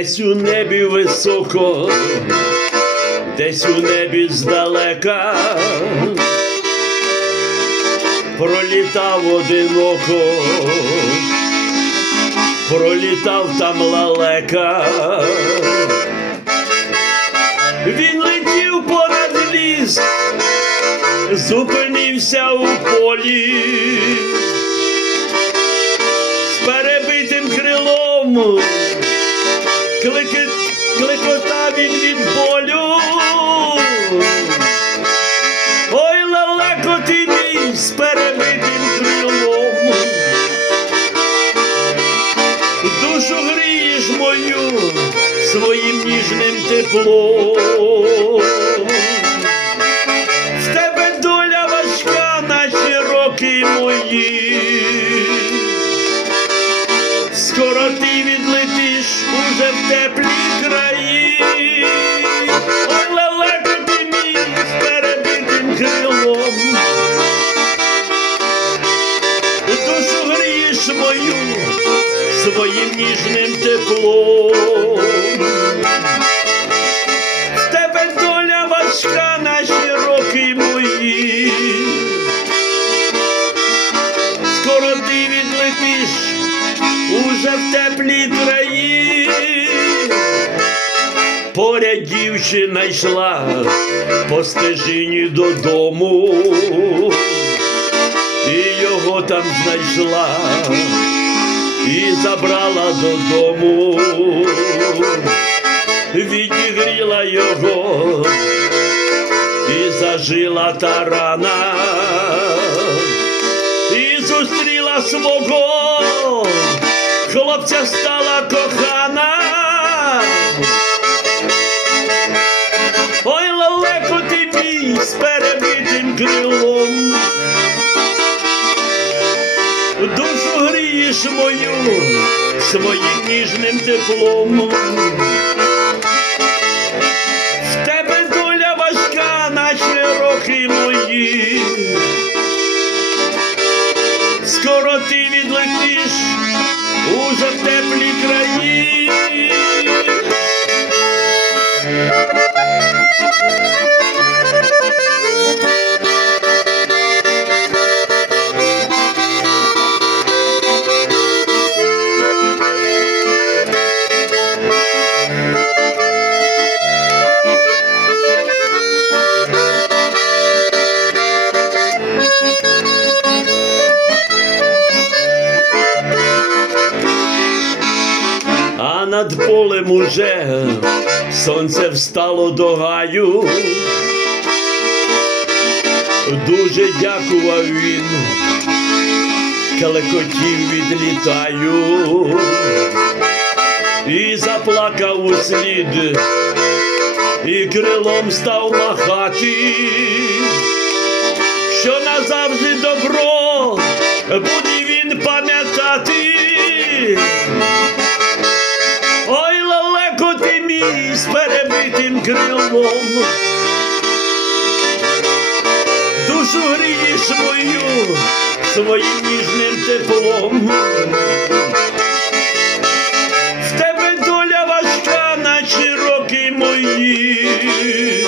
Десь у небі високо, десь у небі здалека, пролітав одиноко, пролітав там лалека. Він летів понад ліс, зупинився у полі з перебитим крилом, клики, кликота він від болю. Ой, лелеко ти мій крилом, душу грієш мою своїм ніжним теплом. Своїм ніжним теплом. Тебе доля важка, наші роки мої. Скоро ти відлетиш уже в теплі краї. Поряд дівчина йшла по стежині додому, і його там знайшла забрала додому, відігріла його і зажила та рана, і зустріла свого хлопця стала кохана. Ой, лалеко ти мій з перебитим крилом. Грієш мою своїм ніжним теплом. В тебе доля важка, наче роки мої. Скоро ти відлетиш уже в теплі краї. Над полем уже сонце встало до гаю. Дуже дякував він, калекотів відлітаю і заплакав у слід, і крилом став махати, що назавжди добро буде перебитим крилом. Душу грієш мою своїм ніжним теплом. В тебе доля важка, наче роки мої.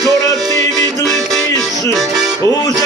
Скоро ти відлетиш уже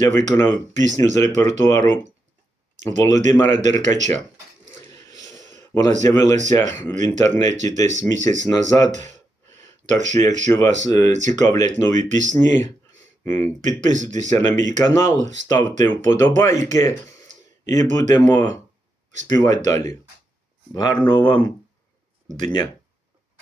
я виконав пісню з репертуару Володимира Деркача. Вона з'явилася в інтернеті десь місяць назад. Так що, якщо вас е, цікавлять нові пісні, підписуйтеся на мій канал, ставте вподобайки і будемо співати далі. Гарного вам дня!